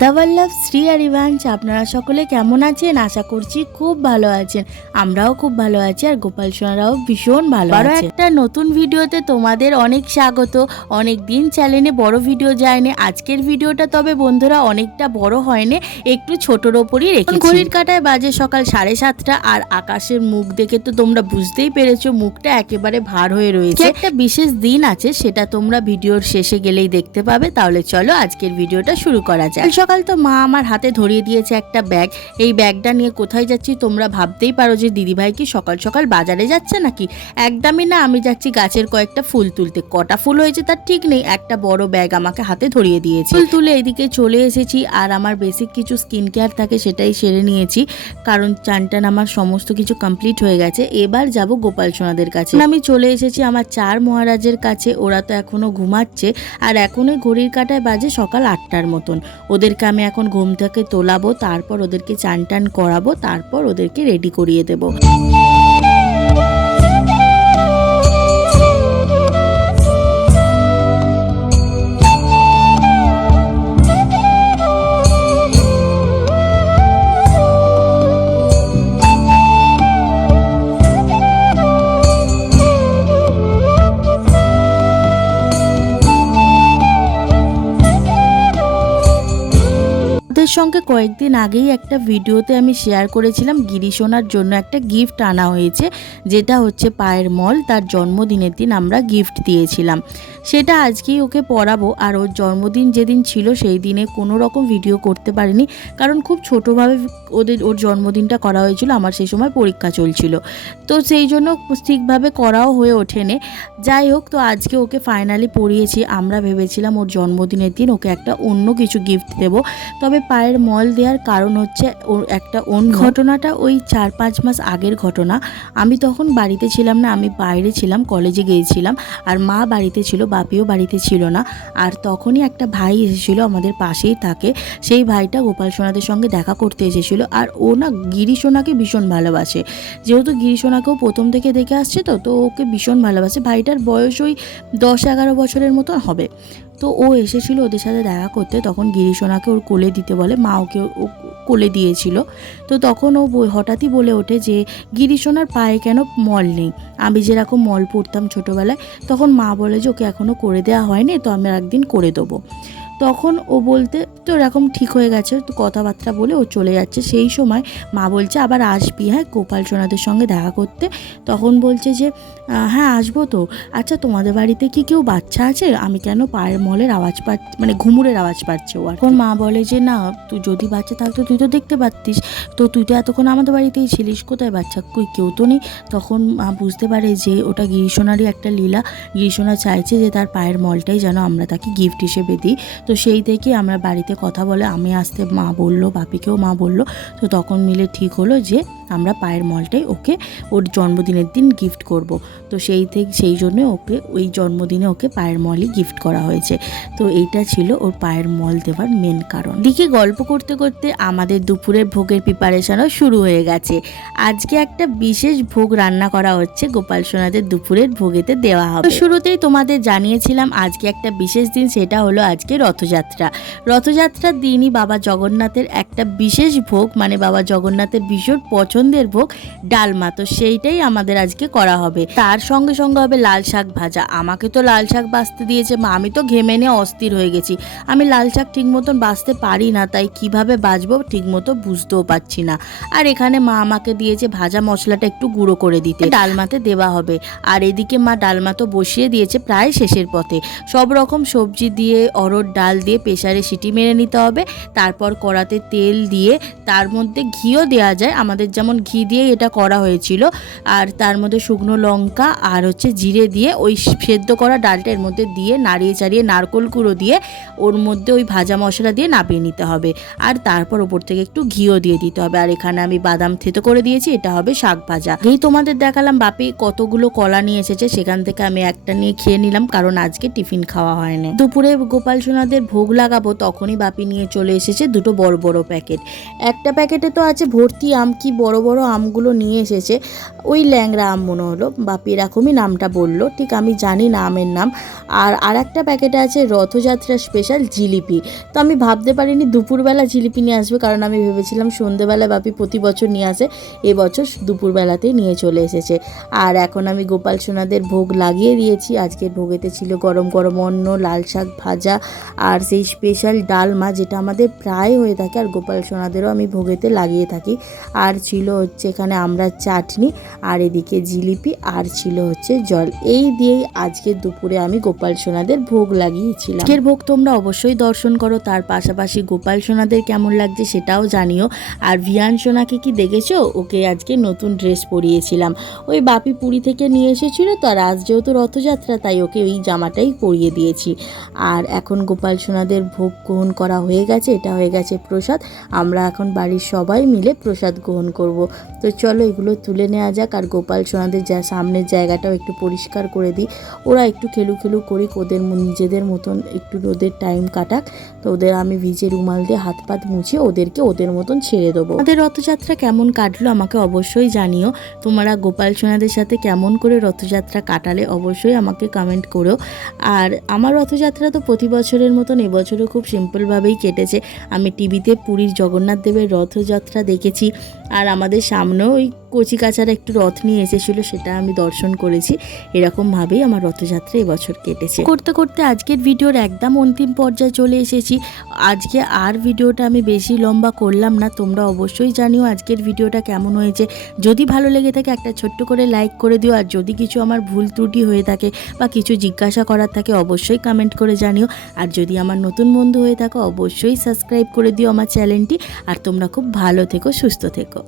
দাদাবাল্লাভ শ্রী আর Evans আপনারা সকলে কেমন আছেন? আশা করছি খুব ভালো আছেন। আমরাও খুব ভালো আছি আর গোপাল সোনারাও ভীষণ ভালো আরও একটা নতুন ভিডিওতে তোমাদের অনেক স্বাগত। অনেক দিন চ্যানেলে বড় ভিডিও যায়নি। আজকের ভিডিওটা তবে বন্ধুরা অনেকটা বড় হয়নি। একটু ছোটর ওপরই রেখে ঘড়ির কাটায় বাজে সকাল সাড়ে সাতটা আর আকাশের মুখ দেখে তো তোমরা বুঝতেই পেরেছ মুখটা একেবারে ভার হয়ে রয়েছে। একটা বিশেষ দিন আছে সেটা তোমরা ভিডিওর শেষে গেলেই দেখতে পাবে। তাহলে চলো আজকের ভিডিওটা শুরু করা যায় সকাল তো মা আমার হাতে ধরিয়ে দিয়েছে একটা ব্যাগ। এই ব্যাগটা নিয়ে কোথায় যাচ্ছি তোমরা ভাবতেই পারো যে দিদিভাই কি সকাল সকাল বাজারে যাচ্ছে নাকি? একদমই না, আমি যাচ্ছি গাছের কয়েকটা ফুল তুলতে। কটা ফুল হয়েছে তার ঠিক নেই, একটা বড় ব্যাগ আমাকে হাতে ধরিয়ে দিয়েছে। ফুল তুলে এদিকে চলে এসেছি আর আমার বেসিক কিছু স্কিন কেয়ার থাকে সেটাই সেরে নিয়েছি। কারণ চান টান আমার সমস্ত কিছু কমপ্লিট হয়ে গেছে। এবার যাব গোপাল সোনাদের কাছে। আমি চলে এসেছি আমার চার মহারাজের কাছে। ওরা তো এখনও ঘুমাচ্ছে। আর এখনই ঘড়ির কাটায় বাজে সকাল আটটার মতন। ওদেরকে আমি এখন ঘুম থেকে তোলাবো, তারপর ওদেরকে চান টান করাবো, তারপর ওদেরকে রেডি করিয়ে দেবো। ওদের সঙ্গে কয়েকদিন আগেই একটা ভিডিওতে আমি শেয়ার করেছিলাম গিরিশোনার জন্য একটা গিফট আনা হয়েছে, যেটা হচ্ছে পায়ের মল, তার জন্মদিনের দিন আমরা গিফট দিয়েছিলাম। সেটা আজকেই ওকে পড়াবো, আর ওর জন্মদিন যেদিন ছিল সেই দিনে কোনো রকম ভিডিও করতে পারিনি, কারণ খুব ছোটোভাবে ওদের, ওর জন্মদিনটা করা হয়েছিল, আমার সেই সময় পরীক্ষা চলছিল। তো সেই জন্য ঠিকভাবে করাও হয়ে ওঠেনি। যাই হোক, তো আজকে ওকে ফাইনালি পড়িয়েছি, আমরা ভেবেছিলাম ওর জন্মদিনের দিন ওকে একটা অন্য কিছু গিফট দেবো। তবে পায়ের মল দেওয়ার কারণ হচ্ছে একটা অন্য ঘটনাটা ওই চার পাঁচ মাস আগের ঘটনা। আমি তখন বাড়িতে ছিলাম না, আমি বাইরে ছিলাম, কলেজে গিয়েছিলাম আর মা বাড়িতে ছিল, বাপিও বাড়িতে ছিল না। আর তখনই একটা ভাই এসেছিল আমাদের পাশেই থাকে, সেই ভাইটা গোপাল সোনাদের সঙ্গে দেখা করতে এসেছিল আর ও না গিরি সোনাকে ভীষণ ভালোবাসে। যেহেতু গিরি সোনাকেও প্রথম থেকে দেখে আসছে তো তো ওকে ভীষণ ভালোবাসে। ভাইটার বয়স ওই দশ এগারো বছরের মতো হবে। তো ও এসেছিল ওদের সাথে দেখা করতে, তখন গিরিশোনাকে ওর কোলে দিতে বলে, মা ওকে ও কোলে দিয়েছিল। তো তখন ও হঠাৎই বলে ওঠে যে গিরিশোনার পায়ে কেন মল নেই? আমি যেরকম মল পড়তাম ছোটোবেলায়, তখন মা বলে যে, ওকে এখনও করে দেওয়া হয়নি, তো আমি একদিন করে দেবো। তখন ও বলতে তো এরকম ঠিক হয়ে গেছে, তো কথাবার্তা বলে ও চলে যাচ্ছে। সেই সময় মা বলছে, আবার আসবি হ্যাঁ গোপাল সোনাদের সঙ্গে দেখা করতে। তখন বলছে যে হ্যাঁ আসব তো। আচ্ছা তোমাদের বাড়িতে কি কেউ বাচ্চা আছে? আমি কেন পায়ের মলের আওয়াজ পাচ্ছি মানে ঘুমুরের আওয়াজ পাচ্ছে ও এখন মা বলে যে, না, তুই যদি বাচ্চা থাকতো তুই তো দেখতে পারতিস। তো তুই তো এতক্ষণ আমাদের বাড়িতেই ছিলিস, কোথায় বাচ্চা? কই, কেউ তো নেই। তখন মা বুঝতে পারে যে, ওটা গিরিশোনারই একটা লীলা। গিরিশোনা চাইছে যে, তার পায়ের মলটাই যেন আমরা তাকে গিফট হিসেবে দিই। তো সেই থেকে আমরা বাড়িতে কথা বলে, আমি আসতে মা বলল, বাপিকেও মা বলল, তো তখন মিলে ঠিক হলো যে আমরা পায়ের মলটাই ওকে ওর জন্মদিনের দিন গিফট করব। তো সেই থেকে সেই জন্য ওকে, ওই জন্মদিনে ওকে পায়ের মলই গিফট করা হয়েছে। তো এইটা ছিল ওর পায়ের মল দেওয়ার মেন কারণ। দিকে গল্প করতে করতে আমাদের দুপুরের ভোগের প্রিপারেশনও শুরু হয়ে গেছে। আজকে একটা বিশেষ ভোগ রান্না করা হচ্ছে, গোপাল সোনাদের দুপুরের ভোগেতে দেওয়া হবে। শুরুতেই তোমাদের জানিয়েছিলাম আজকে একটা বিশেষ দিন, সেটা হলো আজকে রথযাত্রা। রথযাত্রার দিনই বাবা জগন্নাথের একটা বিশেষ ভোগ মানে বাবা জগন্নাথের ভীষণ পছন্দের ভোগ ডালমা তো সেইটাই আমাদের আজকে করা হবে। তার সঙ্গে সঙ্গে হবে লাল শাক ভাজা। আমাকে তো লাল শাক বাছতে দিয়েছে মা। আমি তো ঘেমে নিয়ে অস্থির হয়ে গেছি। আমি লাল শাক ঠিক মতন বাছতে পারি না, তাই কীভাবে বাঁচবো ঠিক মতো বুঝতেও পারছি না। আর এখানে মা আমাকে দিয়েছে ভাজা মশলাটা একটু গুঁড়ো করে দিতে। ডালমাতে দেওয়া হবে। আর এদিকে মা ডালমা তো বসিয়ে দিয়েছে প্রায় শেষের পথে। সব রকম সবজি দিয়ে, অরড় ডাল দিয়ে প্রেসারে সিটি মেরে নিতে হবে। তারপর কড়াতে তেল দিয়ে, তার মধ্যে ঘিও দেওয়া যায়। আমাদের যেমন ঘি দিয়ে এটা করা হয়েছিল, আর তার মধ্যে শুকনো লঙ্কা আর হচ্ছে জিরে দিয়ে ওই সেদ্ধ করা ডালটা এর মধ্যে দিয়ে নাড়িয়ে চাড়িয়ে নারকোল কুড়ো দিয়ে ওর মধ্যে ওই ভাজা মশলা দিয়ে নামিয়ে নিতে হবে। আর তারপর ওপর থেকে একটু ঘিও দিয়ে দিতে হবে। আর এখানে আমি বাদাম থেতো করে দিয়েছি, এটা হবে শাক ভাজা। এই তোমাদের দেখালাম, বাপি কতগুলো কলা নিয়ে এসেছে, সেখান থেকে আমি একটা নিয়ে খেয়ে নিলাম, কারণ আজকে টিফিন খাওয়া হয়নি। দুপুরে গোপাল সোনাদের ভোগ লাগাবো, তখনই বাপি নিয়ে চলে এসেছে দুটো বড় বড় প্যাকেট। একটা প্যাকেটে তো আছে ভর্তি আম, কি বড় বড় বড় আমগুলো নিয়ে এসেছে। ওই ল্যাংড়া আম মনে হলো। বাপি এরকমই নামটা বলল। ঠিক আমি জানি না আমের নাম। আর আর একটা প্যাকেটে আছে রথযাত্রা স্পেশাল জিলিপি। তো আমি ভাবতে পারিনি দুপুরবেলা জিলিপি নিয়ে আসবে, কারণ আমি ভেবেছিলাম সন্ধেবেলা বাপি প্রতি বছর নিয়ে আসে এবছর দুপুরবেলাতেই নিয়ে চলে এসেছে। আর এখন আমি গোপাল সোনাদের ভোগ লাগিয়ে দিয়েছি। আজকের ভোগেতে ছিল গরম গরম অন্ন, লাল শাক ভাজা, আর সেই স্পেশাল ডালমা, যেটা আমাদের প্রায় হয়ে থাকে, আর গোপাল সোনাদেরও আমি ভোগেতে লাগিয়ে থাকি। আর ছিল হচ্ছে এখানে আমরা চাটনি আর এদিকে জিলিপি আর ছিল হচ্ছে জল। এই দিয়েই আজকে দুপুরে আমি গোপাল সোনাদের ভোগ লাগিয়েছিলাম। আজকের ভোগ তোমরা অবশ্যই দর্শন করো, তার পাশাপাশি গোপাল সোনাদের কেমন লাগছে সেটাও জানিও। আর ভিয়ান সোনাকে কি দেখেছ? ওকে আজকে নতুন ড্রেস পরিয়েছিলাম। ওই বাপি পুরী থেকে নিয়ে এসেছিল, তো আর আজ যেহেতু রথযাত্রা, তাই ওকে ওই জামাটাই পরিয়ে দিয়েছি। আর এখন গোপাল সোনাদের ভোগ গ্রহণ করা হয়ে গেছে, এটা হয়ে গেছে প্রসাদ। আমরা এখন বাড়ির সবাই মিলে প্রসাদ গ্রহণ করব। তো চলো এগুলো তুলে নেওয়া যাক আর গোপাল সোনাদের যা সামনের জায়গাটাও একটু পরিষ্কার করে দিই। ওরা একটু খেলু খেলু করি ওদের নিজেদের মতন একটু ওদের টাইম কাটাক। তো ওদের আমি ভিজে রুমাল দিয়ে হাত পাত মুছে ওদেরকে ওদের মতন ছেড়ে দেবো। আমাদের রথযাত্রা কেমন কাটলো আমাকে অবশ্যই জানিও। তোমরা গোপাল সোনাদের সাথে কেমন করে রথযাত্রা কাটালে অবশ্যই আমাকে কমেন্ট করো। আর আমার রথযাত্রা তো প্রতি বছরের মতন এবছরও খুব সিম্পলভাবেই কেটেছে। আমি টিভিতে পুরীর জগন্নাথ দেবের রথযাত্রা দেখেছি। আর আমাদের সামনেও ওই কচি কাচারা একটু রথ নিয়ে এসেছিল, সেটা আমি দর্শন করেছি। এরকমভাবেই আমার রথযাত্রা এবছর কেটেছে। করতে করতে আজকের ভিডিওর একদম অন্তিম পর্যায়ে চলে এসেছি। আজকে আর ভিডিওটা আমি বেশি লম্বা করলাম না, তোমরা অবশ্যই জানিও আজকের ভিডিওটা কেমন হয়েছে। যদি ভালো লেগে থাকে, একটা ছোট্ট করে লাইক করে দিও, আর যদি কিছু আমার ভুল ত্রুটি হয়ে থাকে বা কিছু জিজ্ঞাসা করার থাকে, অবশ্যই কমেন্ট করে জানিও। আর যদি আমার নতুন বন্ধু হয়ে থাকো, অবশ্যই সাবস্ক্রাইব করে দিও আমার চ্যানেলটি। আর তোমরা খুব ভালো থেকো, সুস্থ থেকো।